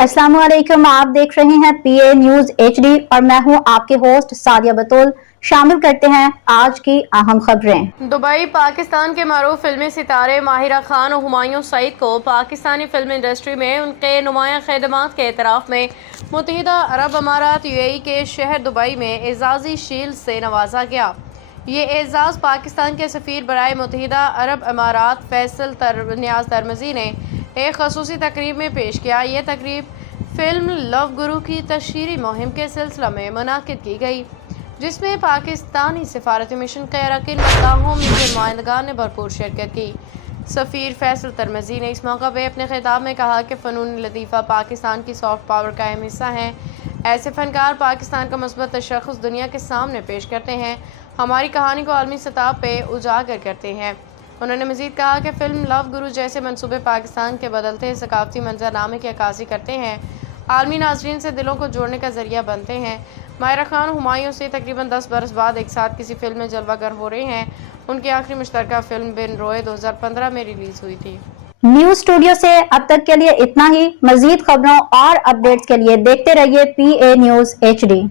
अस्सलाम वालेकुम, आप देख रहे हैं पीए न्यूज एचडी और मैं हूं आपके होस्ट सादिया बतूल। शामिल करते हैं आज की अहम खबरें। दुबई पाकिस्तान के मारूफ फिल्मी सितारे माहिरा खान और हुमायूं सईद को पाकिस्तानी फिल्म इंडस्ट्री में उनके नुमायां खिदमात के एतराफ़ में मुत्तहिदा अरब अमारात यूएई के शहर दुबई में एजाज़ी शील्ड से नवाजा गया। ये एजाज़ पाकिस्तान के सफ़ीर बराए मुत्तहिदा अरब अमारात फैसल नियाज तरमज़ी ने एक ख़ुसूसी तकरीब में पेश किया। ये तकरीब फिल्म लव गुरु की तशहीरी मुहिम के सिलसिला में मुनाकिद की गई, जिसमें पाकिस्तानी सिफारती मिशन के अरकान व नुमाइंदगान ने भरपूर शिरकत की। सफ़ीर फैसल तरमज़ी ने इस मौका पर अपने खिताब में कहा कि फ़नून लतीफ़ा पाकिस्तान की सॉफ्ट पावर का अहम हिस्सा हैं। ऐसे फ़नकार पाकिस्तान का मस्बत तशख़्ख़ुस दुनिया के सामने पेश करते हैं, हमारी कहानी को आलमी सतह पर उजागर करते हैं। उन्होंने मज़ीद कहा कि फ़िल्म लव गुरु जैसे मंसूबे पाकिस्तान के बदलते सकाफ़ती मंजरनामे की अक्कासी करते हैं, आलमी नाज़रीन से दिलों को जोड़ने का ज़रिया बनते हैं। माहिरा खान हुमायूं से तकरीबन 10 बरस बाद एक साथ किसी फिल्म में जलवागर हो रहे हैं। उनकी आखिरी मुश्तरका फिल्म बिन रोए 2015 में रिलीज़ हुई थी। न्यूज स्टूडियो से अब तक के लिए इतना ही। मजीद खबरों और अपडेट्स के लिए देखते रहिए पीए न्यूज एचडी।